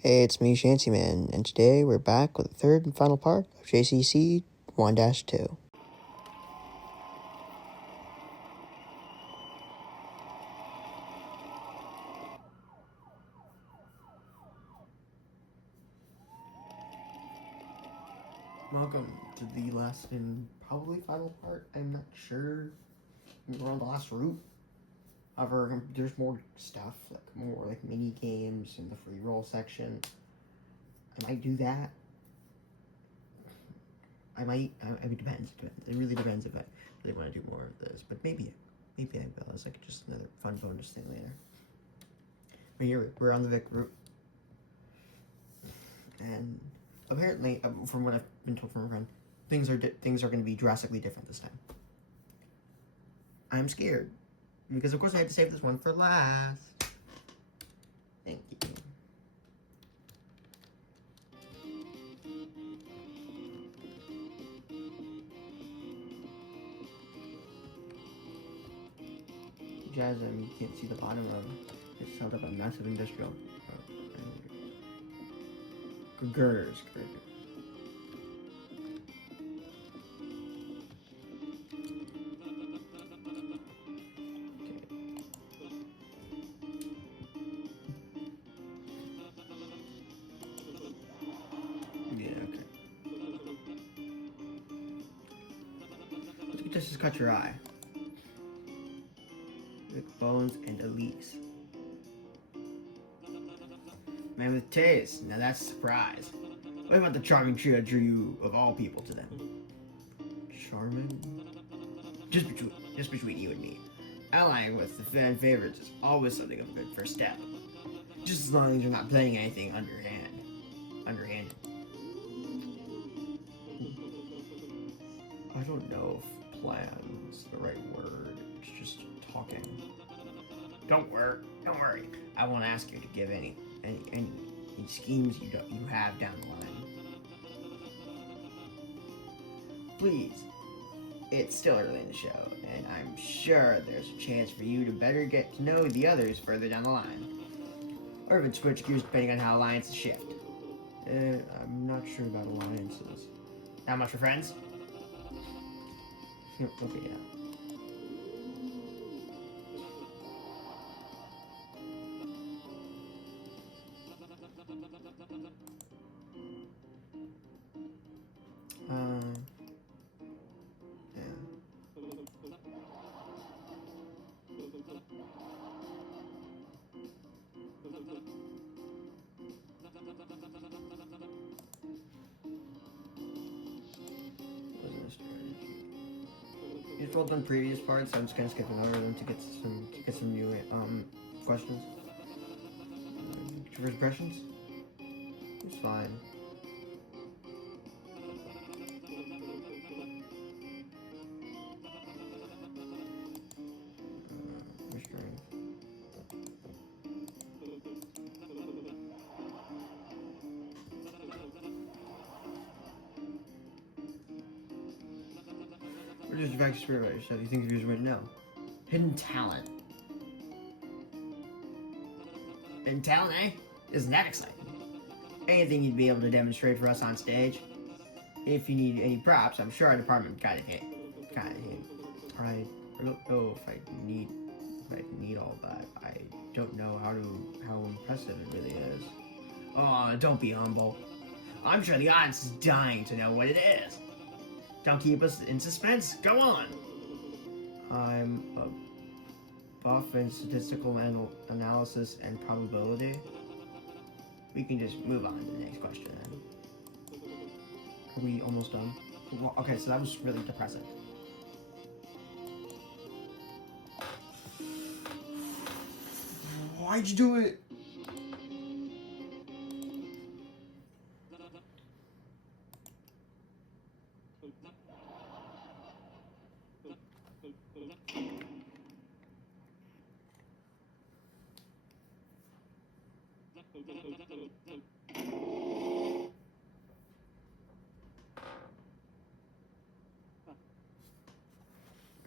Hey, it's me, Shanty Man, and today we're back with the third and final part of JCC 1-2. Welcome to the last and probably final part. I'm not sure. We're on the last route. However, there's more stuff, more mini games in the free roll section. I might do that. I might. It depends. It really depends if I really want to do more of this. But maybe I will. It's just another fun bonus thing later. But here we're on the Vick route, and apparently, from what I've been told from a friend, things are going to be drastically different this time. I'm scared because, of course, I had to save this one for last. Thank you. Jasmine, you can't see the bottom of it. It's held up a massive industrial girders. Yeah, okay. Let's just cut your eye. Vick Bones and Elise. Man with taste. Now that's a surprise. What about the charming trio that drew you, of all people, to them? Charming? Just between you and me. Allying with the fan favorites is always something of a good first step. Just as long as you're not playing anything underhanded. I don't know if plan is the right word. It's just talking. Don't worry. I won't ask you to give any schemes you have down the line. Please. It's still early in the show, and I'm sure there's a chance for you to better get to know the others further down the line. Or even switch gears depending on how alliances shift. I'm not sure about alliances. Not much for friends? Okay, yeah. You've rolled on previous parts, so I'm just kind of skipping over them to get some new questions. First impressions? It's fine. Restraint. What does your back spirit about yourself? You think the viewers would know? Hidden talent. Hidden talent, eh? Isn't that exciting? Anything you'd be able to demonstrate for us on stage? If you need any props, I'm sure our department kind of hit. I don't know if I need all that. I don't know how impressive it really is. Oh, don't be humble. I'm sure the audience is dying to know what it is. Don't keep us in suspense. Go on. I'm a buff in statistical analysis and probability. We can just move on to the next question then. Are we almost done? Well, okay, so that was really depressing. Why'd you do it?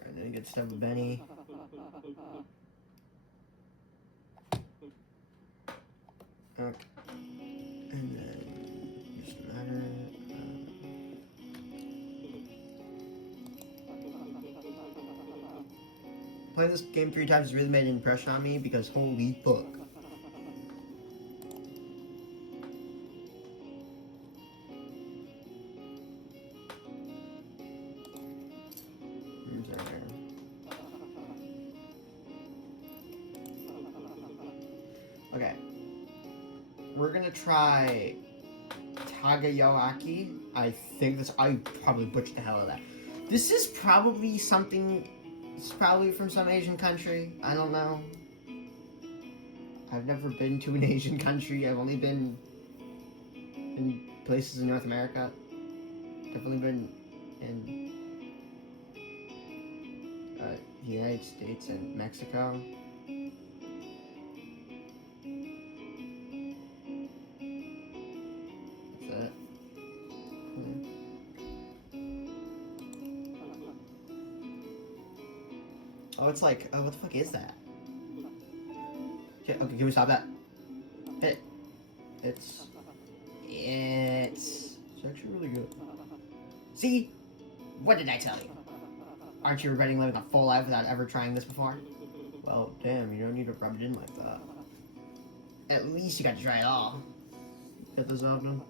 And then get stuff with Benny. Okay. And then just matter. Playing this game 3 times has really made an impression on me because holy fuck. Okay. We're gonna try Tagayoaki. I probably butchered the hell out of that. This is probably something, it's probably from some Asian country. I don't know. I've never been to an Asian country. I've only been in places in North America. Definitely been in the United States and Mexico. Oh, it's like, oh, what the fuck is that? Okay, can we stop that? It's actually really good. See? What did I tell you? Aren't you regretting living a full life without ever trying this before? Well, damn, you don't need to rub it in like that. At least you got to try it all. Get this often?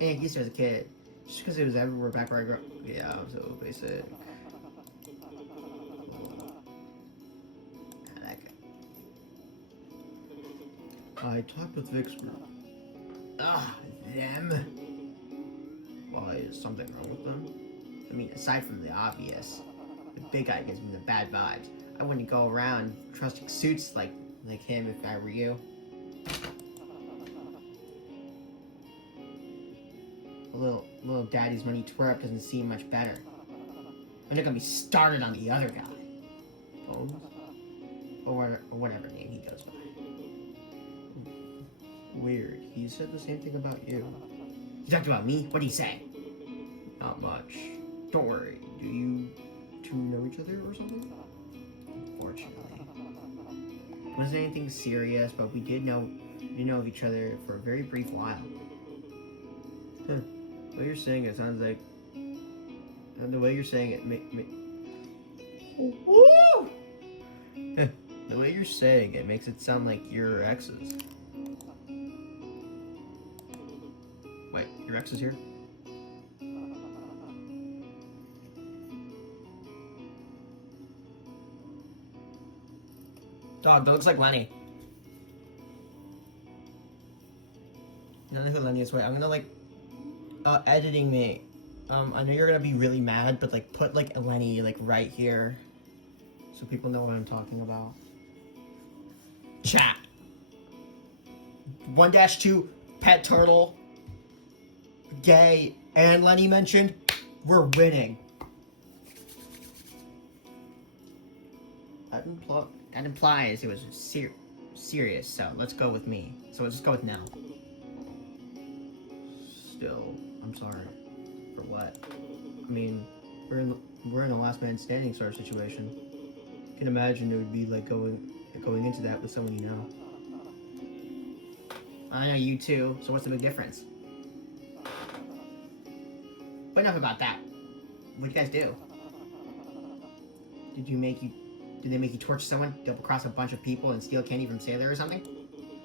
Yeah, I used to as a kid. Just because it was everywhere back where I grew up. Yeah, so basic. I talked with Vick's group. Them? Why, is something wrong with them? I mean, aside from the obvious, the big guy gives me the bad vibes. I wouldn't go around trusting suits like him if I were you. A little daddy's money twerp doesn't seem much better. I'm not gonna be started on the other guy. Bones? Or whatever name he goes by. Weird. He said the same thing about you. He talked about me? What did he say? Not much. Don't worry. Do you two know each other or something? Unfortunately. It wasn't anything serious, but we did know of each other for a very brief while. Huh. The way you're saying it sounds like... And the way you're saying it the way you're saying it makes it sound like you're exes. Wait, your ex is here? Dog, that looks like Lenny. You don't know who Lenny is? Wait, I'm gonna editing me. I know you're gonna be really mad, but put Lenny right here. So people know what I'm talking about. Chat. 1-2, pet turtle. Gay, and Lenny mentioned, we're winning. That implies it was serious, so let's go with me. So let's just go with Nell. Still, I'm sorry. For what? I mean, we're in a last man standing sort of situation. You can imagine it would be like going into that with someone you know. I know you too, so what's the big difference? But enough about that. What'd you guys do? Did they make you torture someone, double cross a bunch of people, and steal candy from Sailor or something?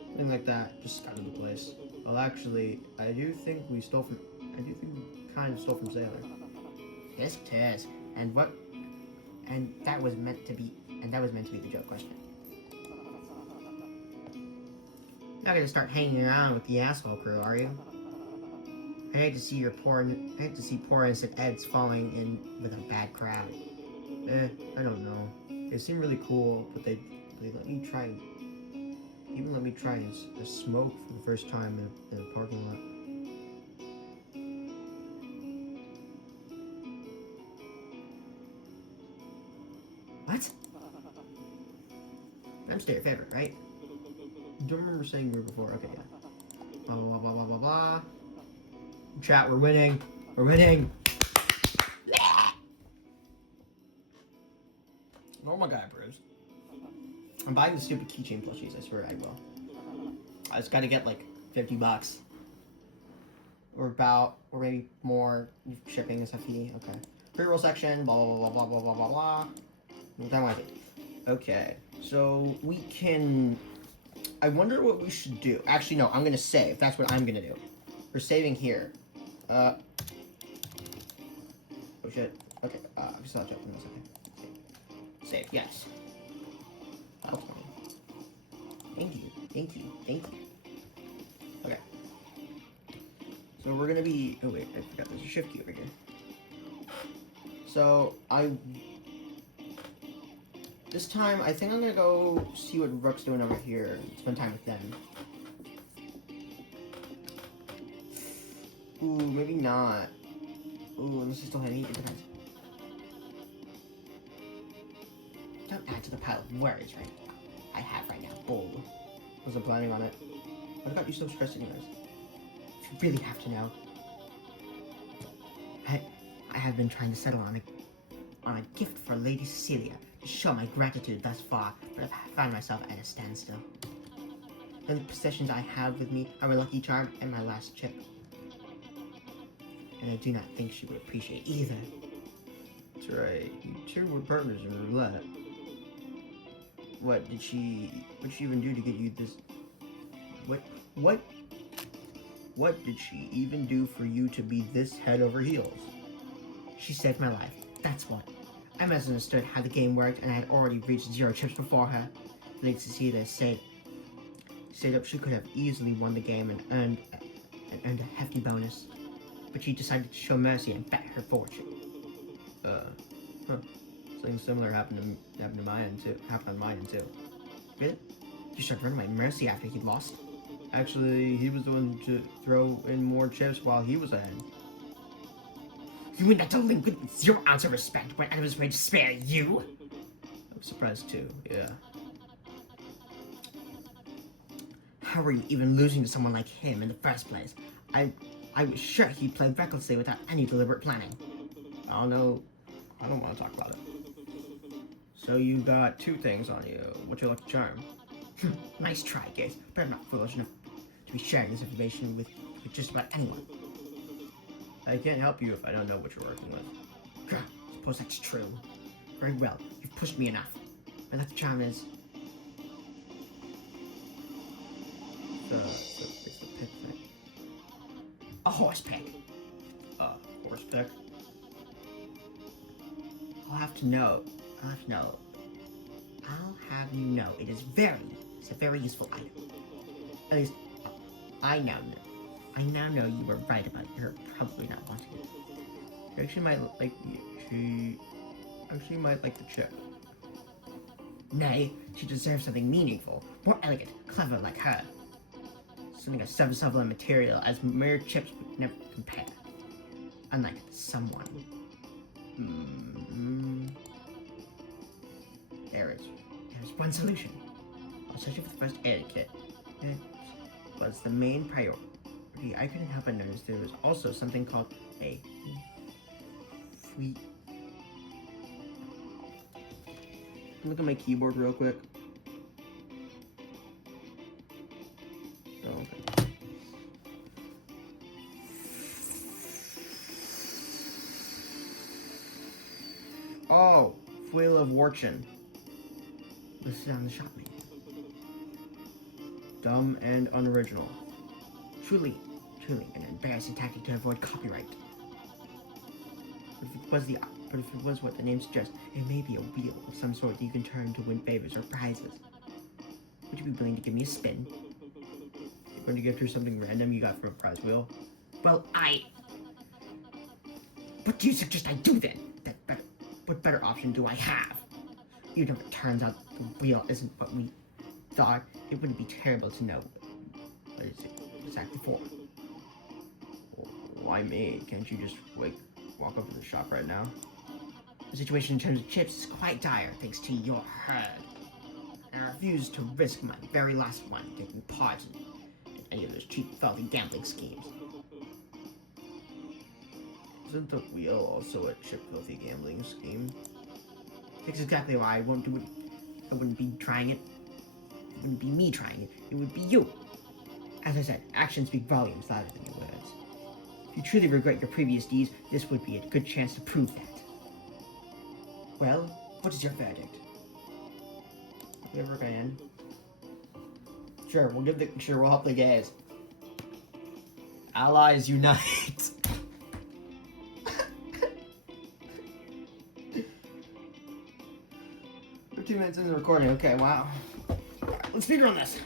Something like that. Just got into the place. Well, actually, I do think we kind of stole from Sailor. Tisk. And that was meant to be the joke question. You're not gonna start hanging around with the asshole crew, are you? I hate to see poor innocent Eds falling in with a bad crowd. I don't know. They seem really cool, but they let me try a smoke for the first time in a parking lot. What? I'm still your favorite, right? I don't remember saying you were before. Okay, yeah. Blah blah blah blah blah blah. Chat, we're winning. We're winning. Normal guy, Bruce. I'm buying the stupid keychain plushies. I swear I will. I just gotta get $50. or maybe more shipping and stuff. Okay. Pre-roll section, blah, blah, blah, blah, blah, blah, blah, blah. What I want to do. Okay, so we can... I wonder what we should do. Actually, no, I'm going to save. That's what I'm going to do. We're saving here. Oh, shit. Okay, we still have to open this. Okay. Save, yes. Help me. Thank you, thank you, thank you. Okay. So we're going to be... Oh, wait, I forgot there's a shift key over here. So, this time, I think I'm gonna go see what Rook's doing over here and spend time with them. Ooh, maybe not. Ooh, unless he's still heavy, it depends. Don't add to the pile of worries I have right now, bull. Wasn't planning on it. What got you so stressed anyways? If you really have to know. I have been trying to settle on a gift for Lady Cecilia to show my gratitude thus far, but I've found myself at a standstill. The possessions I have with me are my lucky charm and my last chip. And I do not think she would appreciate either. That's right. You two were partners in roulette. What did she even do to get you this? What did she even do for you to be this head over heels? She saved my life, that's what. I misunderstood how the game worked, and I had already reached 0 chips before her. Lady Cecilia stayed up. She could have easily won the game and earned a hefty bonus, but she decided to show mercy and bet her fortune. Something similar happened on my end too. Really? You started running my mercy after he lost? Actually, he was the one to throw in more chips while he was ahead. You and that delinquent with 0 ounce of respect went out of his way to spare you? I was surprised too, yeah. How were you even losing to someone like him in the first place? I was sure he played recklessly without any deliberate planning. Oh no, I don't want to talk about it. So you got 2 things on you. What's your lucky charm? Nice try, Gaze, but I'm not foolish enough to be sharing this information with just about anyone. I can't help you if I don't know what you're working with. Gah, suppose that's true. Very well, you've pushed me enough. My lucky charm is... It's the pick thing. A horse pick. Horse pick? I'll have you know, it's a very useful item. At least, I now know you were right about her probably not wanting it. She actually might like the chip. Nay, she deserves something meaningful, more elegant, clever like her. Something of sub-sublime material as mere chips would never compare. Unlike someone. There's one solution. I'll search for the first aid kit. It was the main priority. I couldn't help but notice there was also something called a look at my keyboard real quick. Oh, okay. Oh, Wheel of Fortune. Listed on the shop menu. Dumb and unoriginal. Truly an embarrassing tactic to avoid copyright. But if it was what the name suggests, it may be a wheel of some sort that you can turn to win favors or prizes. Would you be willing to give me a spin? You're going to gift her something random you got from a prize wheel? Well, what do you suggest I do then? What better option do I have? Even if it turns out the wheel isn't what we thought, it wouldn't be terrible to know what is it exactly for. Why me? Can't you just, walk over to the shop right now? The situation in terms of chips is quite dire thanks to your herd. And I refuse to risk my very last one taking part in any of those cheap, filthy gambling schemes. Isn't the wheel also a chip-filthy gambling scheme? That's exactly why I won't do it. I wouldn't be trying it. It wouldn't be me trying it. It would be you. As I said, actions speak volumes louder than your words. If you truly regret your previous deeds, this would be a good chance to prove that. Well, what is your verdict? We ever gonna end? Sure, we'll help the gays. Allies unite. 15 minutes into the recording. Okay, wow. Right, let's speed run this.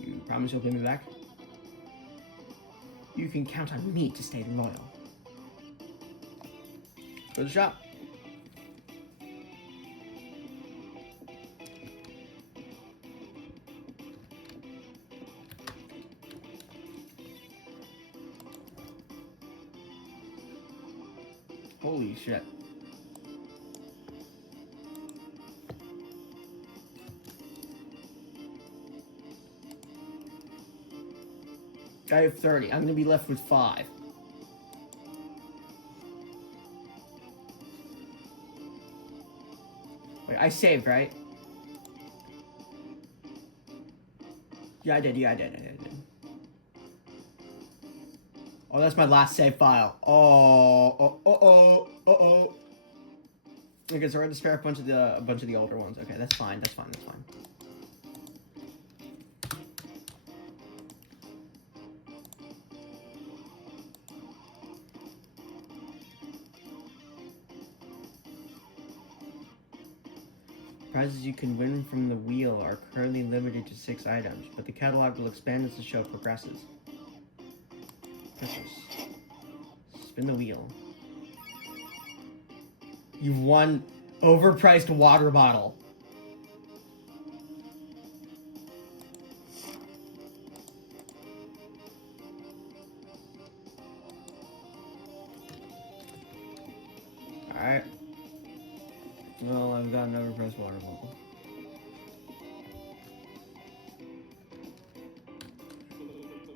You promise you'll pay me back? You can count on me to stay loyal. For the shop. Holy shit. I have 30. I'm gonna be left with 5. Wait, I saved, right? Yeah, I did. Oh, that's my last save file. Oh. Okay, so we're gonna spare a bunch of the older ones. Okay, that's fine. Prizes you can win from the wheel are currently limited to 6 items, but the catalog will expand as the show progresses. Purchase. Spin the wheel. You've won overpriced water bottle. Alright. Well, I've got an overpriced water bottle.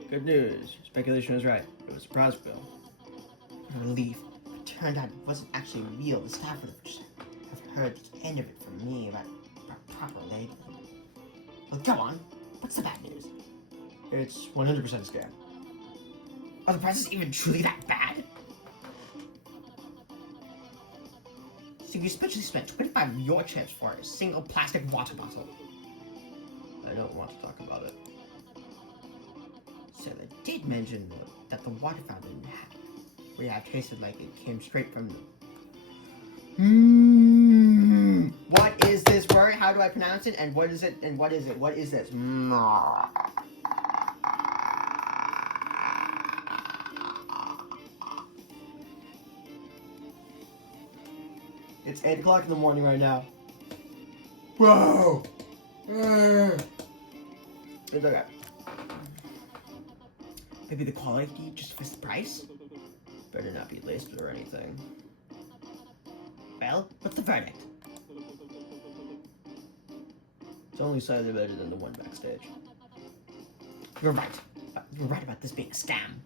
Good news. Speculation was right. It was a prize bill. Relief. It turned out it wasn't actually real. The staff would have heard the end of it from me about proper labeling. Well, go on. What's the bad news? It's 100% a scam. Are the prices even truly that bad? So you especially spent 25 of your chips for a single plastic water bottle. I don't want to talk about it. So they did mention that the water fountain we have tasted like it came straight from the... What is this word? How do I pronounce it? And what is it? And what is it? What is this? It's 8 o'clock in the morning right now. Whoa! It's okay. Maybe the quality justifies the price? Better not be laced or anything. Well, what's the verdict? It's only slightly better than the one backstage. You're right. You're right about this being a scam.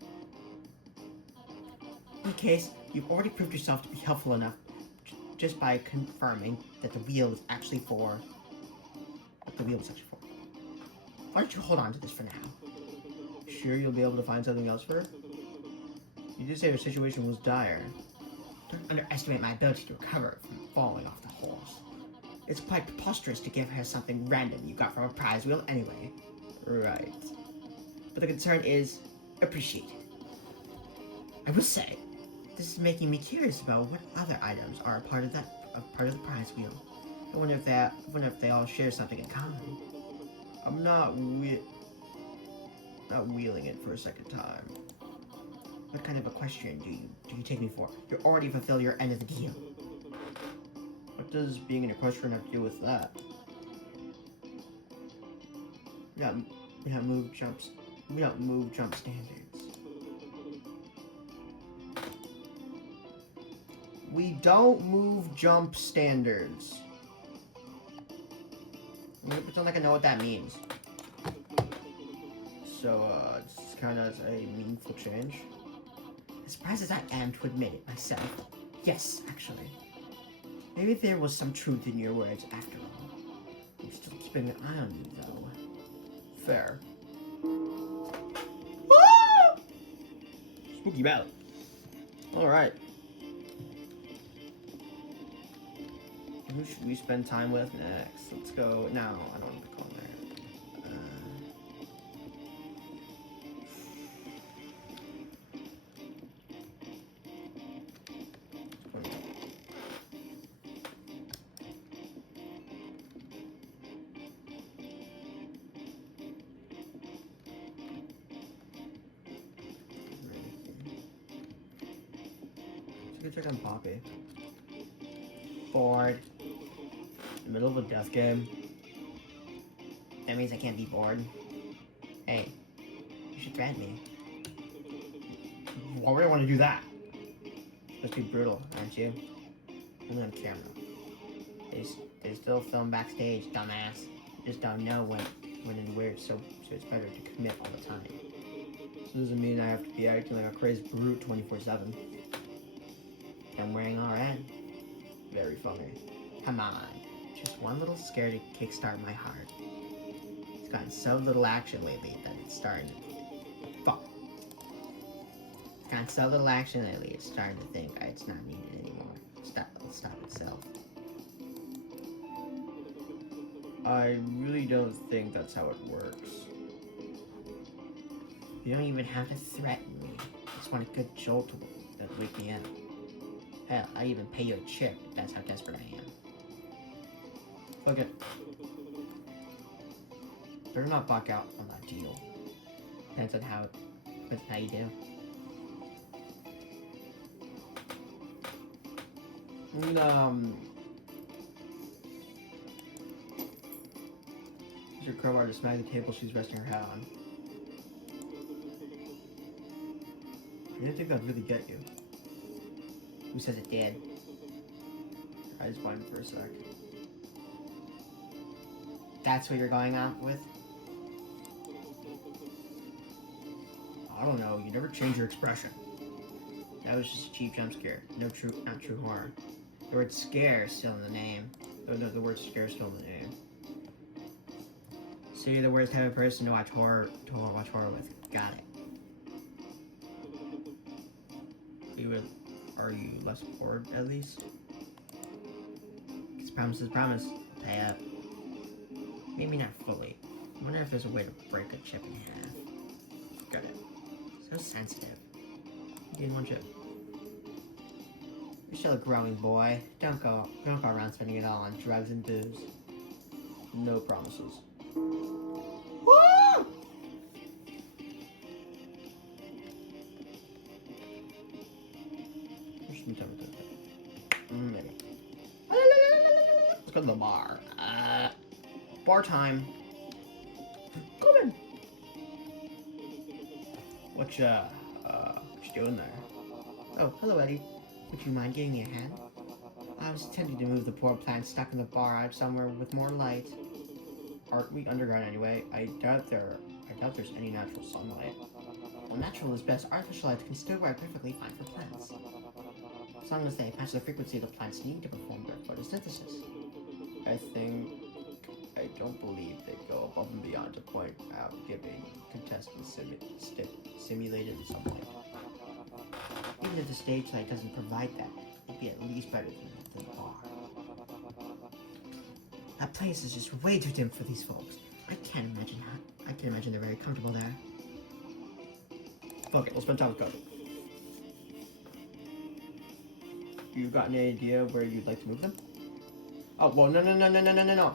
In case, you've already proved yourself to be helpful enough just by confirming that the wheel is actually for... Why don't you hold on to this for now? Sure you'll be able to find something else for her? You did say her situation was dire. Don't underestimate my ability to recover from falling off the horse. It's quite preposterous to give her something random you got from a prize wheel anyway. Right. But the concern is appreciated. I will say, this is making me curious about what other items are a part of the prize wheel. I wonder if they all share something in common. I'm not wheeling it for a second time. What kind of a question do you take me for? You already fulfilled your end of the deal. What does being an equestrian have to do with that? We don't move jump standards. We don't move jump standards. I'm gonna pretend like I know what that means. So, it's kind of a meaningful change. As surprised as I am to admit it myself. Yes, actually. Maybe there was some truth in your words after all. I'm still keeping an eye on you, though. Fair. Spooky Valley. Alright. Who should we spend time with next? Let's go. No, I don't want to go there. Let's go check on Poppy. Bored. In the middle of a death game. That means I can't be bored. Hey, you should threaten me. Why would I want to do that? Let's be brutal, aren't you? Only on camera. They still film backstage, dumbass. You just don't know when and where, so it's better to commit all the time. This doesn't mean I have to be acting like a crazy brute 24/7. I'm wearing RN. Very funny. Come on. Just one little scare to kickstart my heart. It's gotten so little action lately that it's starting to... Fuck. It's gotten so little action lately, it's starting to think it's not needed anymore. It'll stop itself. I really don't think that's how it works. You don't even have to threaten me. I just want a good jolt that wake me up. Hell, I even pay you a chip if that's how desperate I am. Fuck it. Better not back out on that deal. Depends on how you do. And, use your crowbar to smack the table she's resting her head on. I didn't think that'd really get you. Who says it did? I just wanted for a sec. That's what you're going on with? I don't know, you never change your expression. That was just a cheap jump scare. Not true horror. The word scare is still in the name. No, the word scare is still in the name. So you're the worst type of person to watch horror with. Got it. Are you less bored, at least? Because promise is promise. Pay up. Maybe not fully. I wonder if there's a way to break a chip in half. Got it. So sensitive. You need one chip. You're still a growing boy. Don't go around spending it all on drugs and booze. No promises. Woo! Maybe. Let's go to the bar. Bar time. Come in. What you doing there? Oh, hello, Eddie. Would you mind giving me a hand? I was tempted to move the poor plant stuck in the bar out somewhere with more light. Aren't we underground anyway? I doubt there's any natural sunlight. Well, natural is best. Artificial light can still work perfectly fine for plants, as long as they match the frequency the plants need to perform their photosynthesis. I don't believe they go above and beyond to point out giving contestants simulated sunlight. Even if the stage light doesn't provide that, it'd be at least better than the bar. That place is just way too dim for these folks. I can't imagine they're very comfortable there. Fuck it, we'll spend time with Cody. You got any idea where you'd like to move them? Oh, well, no.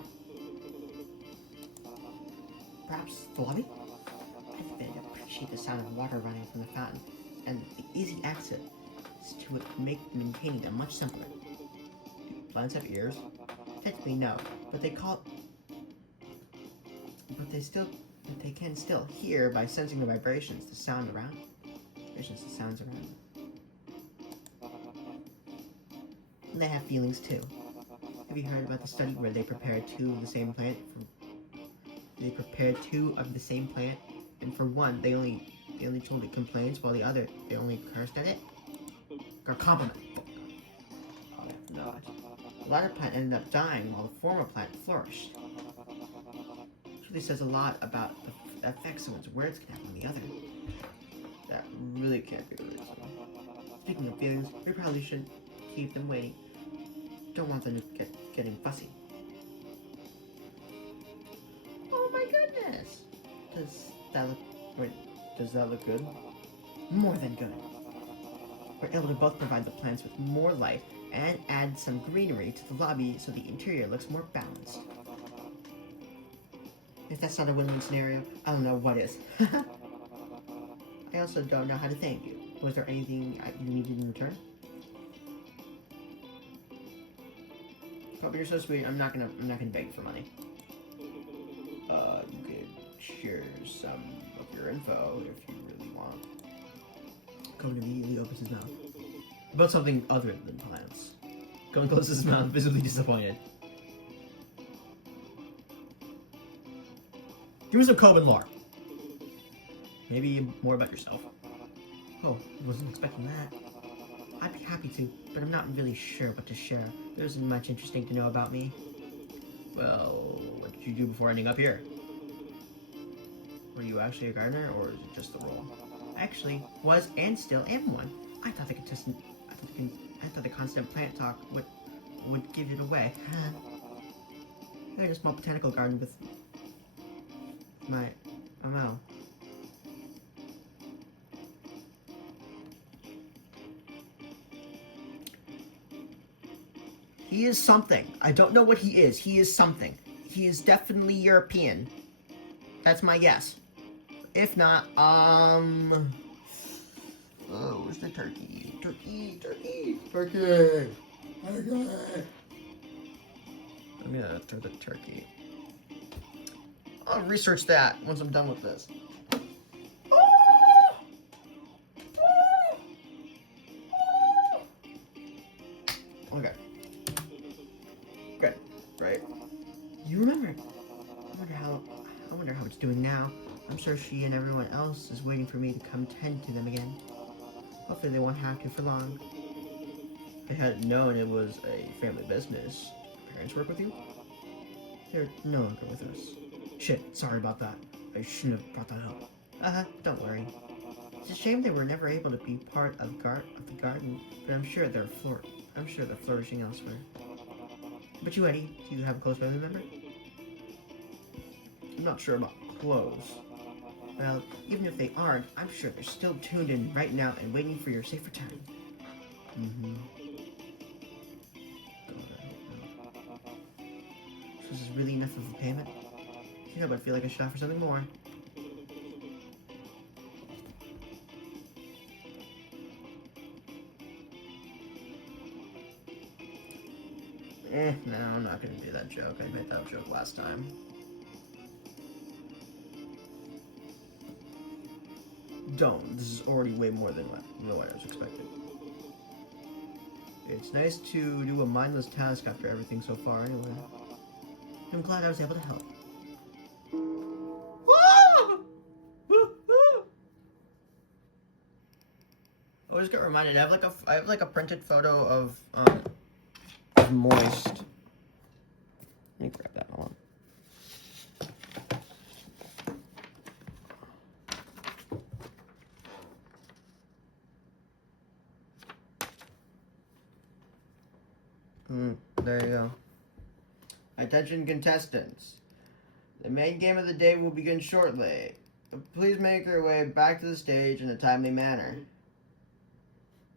Perhaps the lobby? I think they'd appreciate the sound of water running from the fountain, and the easy access to it make maintaining them much simpler. Do plants have ears? Technically no, but they can still hear by sensing the vibrations, the sounds around them. And they have feelings too. Have you heard about the study where they prepared two of the same plant, and for one they only told it complaints, while the other they only cursed at it? Or compliment. Oh, no. The latter plant ended up dying while the former plant flourished. It really says a lot about the effect someone's words can have on the other. That really can't be the reason. Speaking of feelings, we probably shouldn't keep them waiting. Don't want them to getting fussy. Oh my goodness! Does that look good? More than good. We're able to both provide the plants with more light and add some greenery to the lobby so the interior looks more balanced. If that's not a win-win scenario, I don't know what is. I also don't know how to thank you. Was there anything you needed in return? Puppy, you're so sweet. I'm not gonna beg for money. You could share some of your info if you really want. Cohen immediately opens his mouth. About something other than plants. Cohen closes his mouth, visibly disappointed. Give me some Coben lore. Maybe more about yourself. Oh, wasn't expecting that. I'd be happy to, but I'm not really sure what to share. There isn't much interesting to know about me. Well, what did you do before ending up here? Were you actually a gardener, or is it just the role? I actually was and still am one. I thought the constant plant talk would give it away. I had a small botanical garden with my ML. He is something. I don't know what he is. He is something. He is definitely European. That's my guess. If not, oh, where's the turkey? Turkey. I'm gonna throw the turkey. I'll research that once I'm done with this. Okay. Good. Right. You remember? I wonder how it's doing now. I'm sure she and everyone else is waiting for me to come tend to them again. Hopefully they won't have to for long. If I hadn't known it was a family business, do parents work with you? They're no longer with us. Shit, sorry about that. I shouldn't have brought that up. Don't worry. It's a shame they were never able to be part of the garden, but I'm sure they're flourishing elsewhere. But you, Eddie, do you have a close family member? I'm not sure about close. Well, even if they aren't, I'm sure they're still tuned in right now and waiting for your safe return. So this is really enough of a payment? You know, but I feel like I should offer something more. No, I'm not gonna do that joke. I made that joke last time. Don't. This is already way more than what I was expecting. It's nice to do a mindless task after everything so far, anyway. I'm glad I was able to help. I always get reminded. I have like a printed photo of Moist. Let me grab that one. There you go. Attention contestants. The main game of the day will begin shortly. Please make your way back to the stage in a timely manner.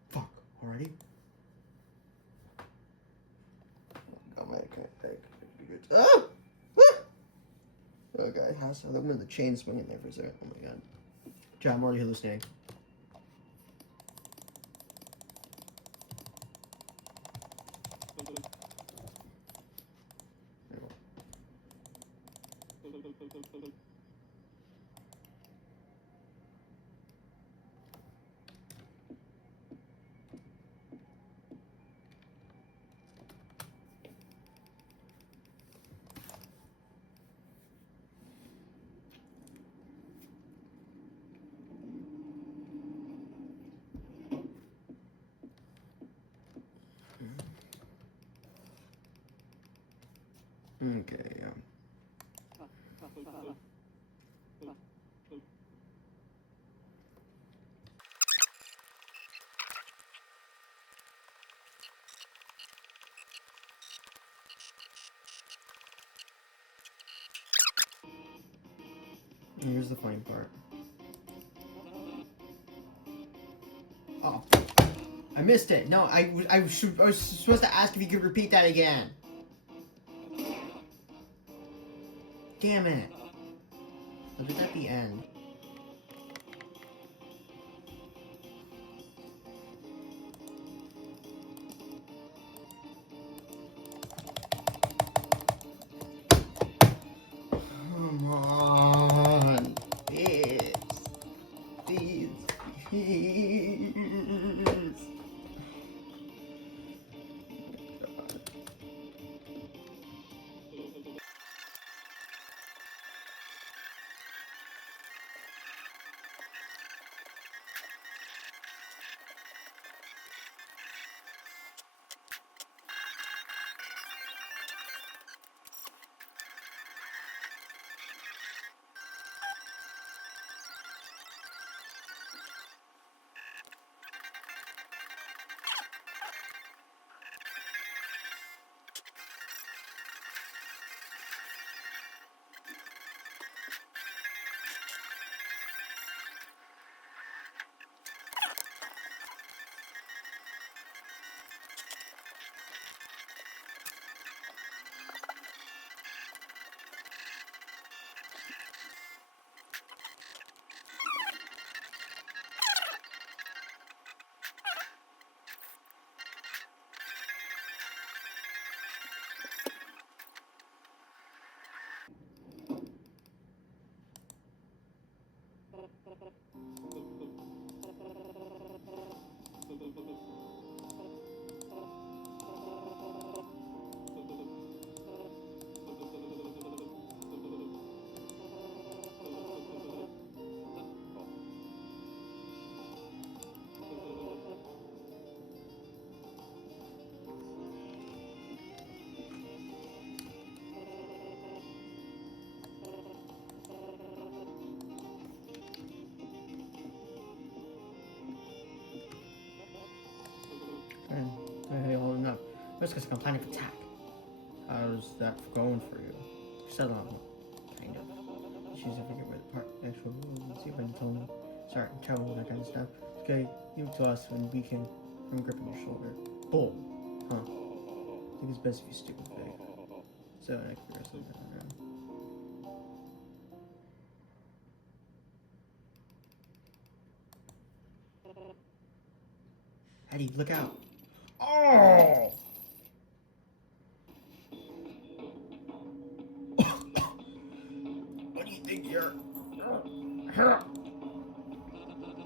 Fuck, already? Ah! Okay, I saw them with the chain swinging there for a second. Oh my god. John, I'm already hallucinating. Okay, yeah. Here's the funny part. Oh, I missed it. No, I was supposed to ask if you could repeat that again. Damn it. Or did that be end? Come on. Please. Please. Please. Hey, holding up. Risk is a plan of attack. How's that going for you? Settle on kind of. She's I forget where the part actual rules. See if I can tell me. Sorry, I'm terrible with that kind of stuff. It's okay, give it to us when we can. I'm gripping your shoulder. Bull. Huh. I think it's best if you stick with Vick. So I can rest of that around. Eddie, look out. Oh! What do you think you're?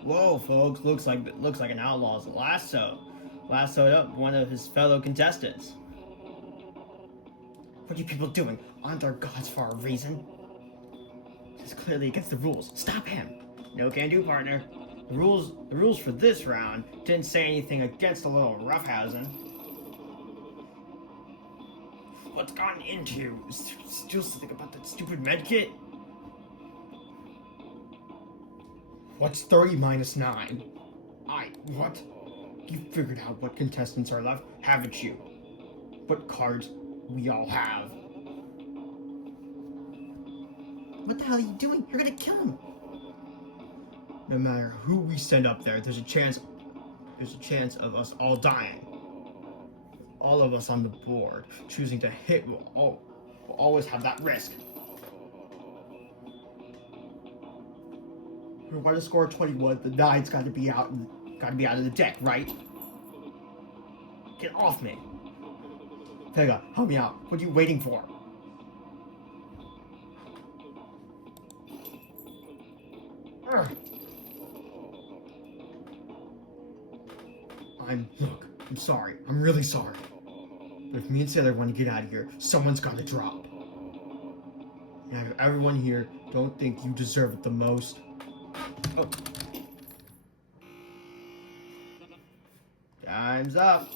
Whoa, folks! Looks like an outlaw's lassoed up one of his fellow contestants. What are you people doing? Aren't our gods for a reason? This is clearly against the rules. Stop him! No can do, partner. The rules for this round didn't say anything against a little roughhousing. What's gotten into you? Still think about that stupid medkit? What's 30 minus 9? What? You figured out what contestants are left, haven't you? What cards we all have? What the hell are you doing? You're gonna kill him! No matter who we send up there, there's a chance of us all dying. All of us on the board choosing to hit will always have that risk. We want to score 21. The 9's got to be out of the deck, right? Get off me, Vega. Help me out. What are you waiting for? I'm sorry. I'm really sorry. But if me and Sailor want to get out of here, someone's got to drop. And if everyone here don't think you deserve it the most. Oh. Time's up.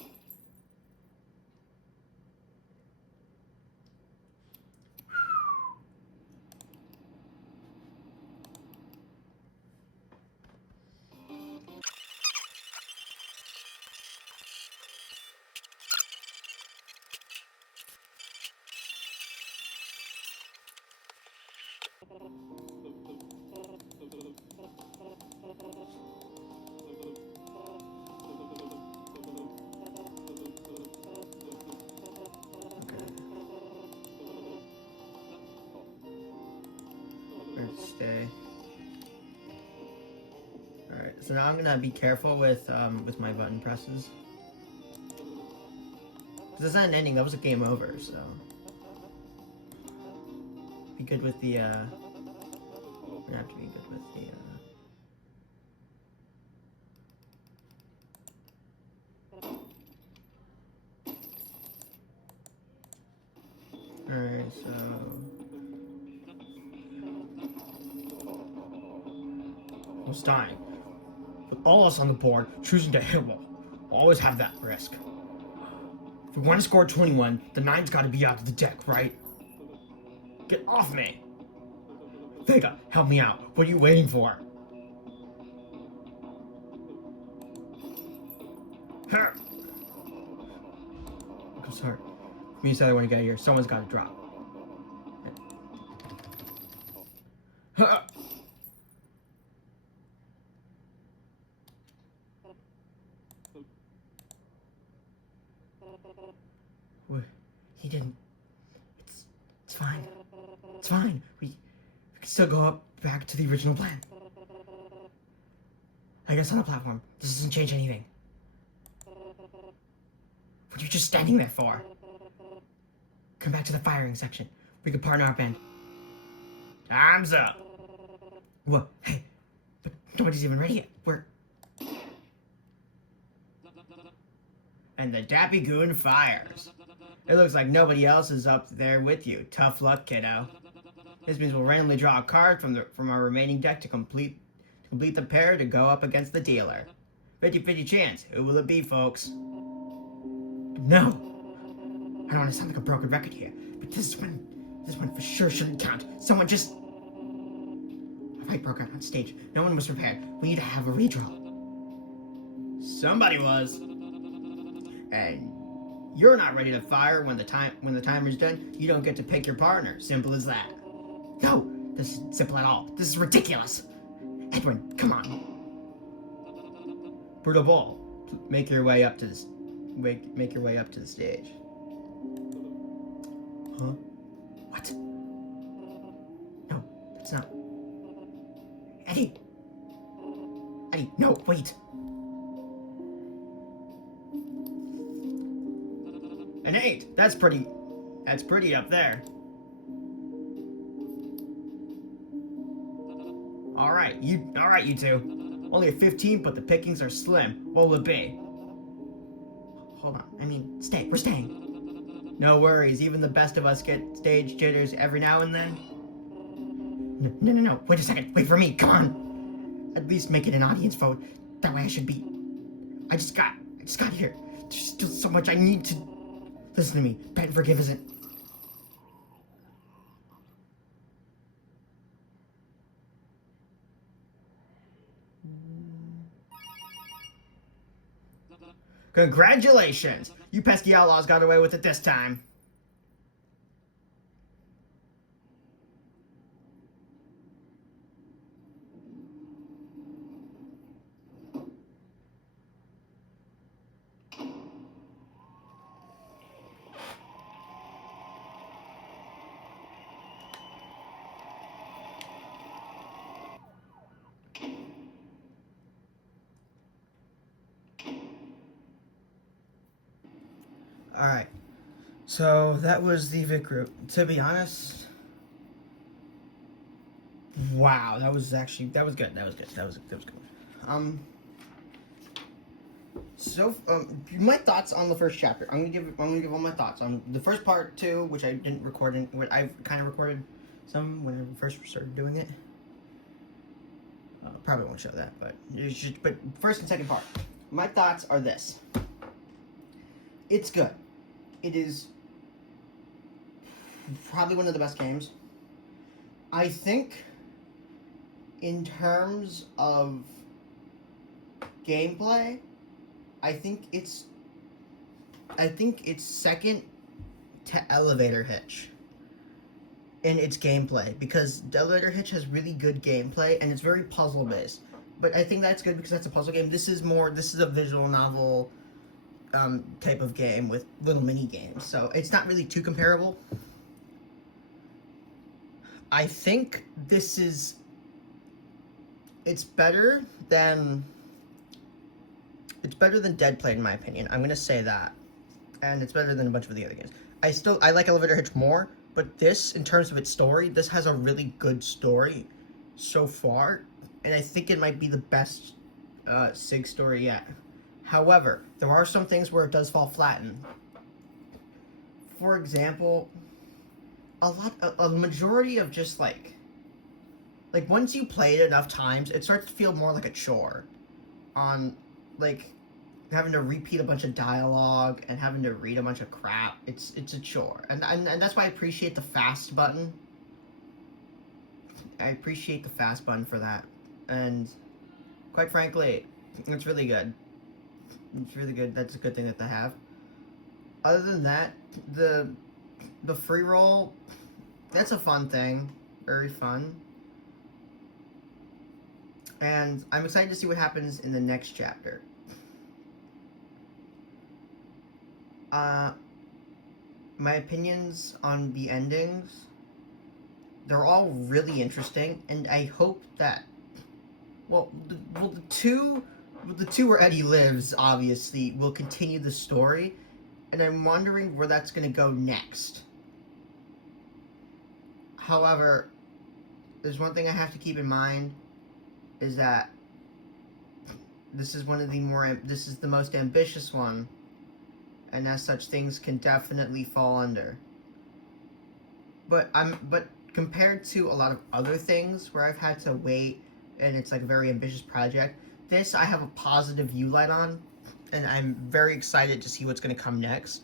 So now I'm gonna be careful with my button presses. This is not an ending. That was a game over. So be good with the. We're gonna have to be good with the. Alright, so... Who's dying? With all us on the board, choosing to hit will always have that risk. If we want to score 21, the 9's gotta be out of the deck, right? Get off me! Vega, help me out. What are you waiting for? I'm sorry. Me said I want to get out of here. Someone's got to drop. He didn't. It's fine. It's fine. We can still go up back to the original plan. I guess on the platform. This doesn't change anything. What are you just standing there for? Come back to the firing section. We could partner up and... Time's up! Whoa, hey. But nobody's even ready yet. We're... And the Dappy Goon fires. It looks like nobody else is up there with you. Tough luck, kiddo. This means we'll randomly draw a card from our remaining deck to complete the pair to go up against the dealer. 50-50 chance. Who will it be, folks? No! I don't want to sound like a broken record here, but this one for sure shouldn't count. Someone just... A fight broke out on stage. No one was prepared. We need to have a redraw. Somebody was. And you're not ready to fire when the timer's done. You don't get to pick your partner. Simple as that. No, this isn't simple at all. This is ridiculous. Edwin, come on. Brutal Ball, make your way up to this. Make your way up to the stage. Huh? What? No, that's not. Eddie! Eddie, no, wait! An 8! That's pretty up there. Alright, you two. Only a 15, but the pickings are slim. What will it be? Hold on, we're staying. No worries, even the best of us get stage jitters every now and then. No, wait a second, wait for me, come on! At least make it an audience vote, that way I should be... I just got here. There's still so much I need to... Listen to me, bet and forgive isn't... Congratulations! You pesky outlaws got away with it this time. Alright, so that was the Vick group. To be honest, wow, that was good. My thoughts on the first chapter. I'm gonna give all my thoughts on the first part too, which I didn't record I kind of recorded some when I first started doing it. Probably won't show that, but first and second part. My thoughts are this. It's good. It is probably one of the best games. I think in terms of gameplay, I think it's second to Elevator Hitch in its gameplay, because Elevator Hitch has really good gameplay and it's very puzzle based. But I think that's good because that's a puzzle game. This is a visual novel type of game with little mini games, so it's not really too comparable. I think this is It's better than Dead Play in my opinion. I'm gonna say that, and it's better than a bunch of the other games. I like Elevator Hitch more, but this, in terms of its story, this has a really good story so far, and I think it might be the best SIG story yet. However, there are some things where it does fall flat in. For example, a majority of just like once you play it enough times, it starts to feel more like a chore. On like having to repeat a bunch of dialogue and having to read a bunch of crap. It's a chore, and that's why I appreciate the fast button. I appreciate the fast button for that, and quite frankly, it's really good. It's really good. That's a good thing that they have. Other than that, the free roll, that's a fun thing. Very fun. And I'm excited to see what happens in the next chapter. My opinions on the endings, they're all really interesting, and I hope that, the two where Eddie lives, obviously, will continue the story, and I'm wondering where that's going to go next. However, there's one thing I have to keep in mind, is that this is this is the most ambitious one, and as such, things can definitely fall under. But compared to a lot of other things where I've had to wait, and it's like a very ambitious project, this I have a positive view light on, and I'm very excited to see what's going to come next.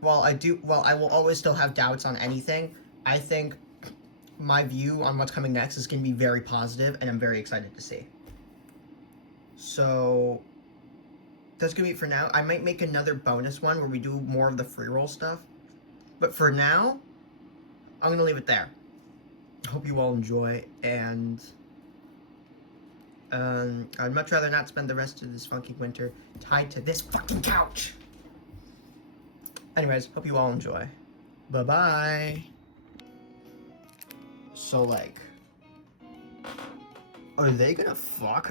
While I will always still have doubts on anything, I think my view on what's coming next is going to be very positive, and I'm very excited to see. So that's going to be it for now. I might make another bonus one where we do more of the free roll stuff. But for now, I'm going to leave it there. I hope you all enjoy, and I'd much rather not spend the rest of this funky winter tied to this fucking couch. Anyways, hope you all enjoy. Bye-bye. So, like, are they gonna fuck?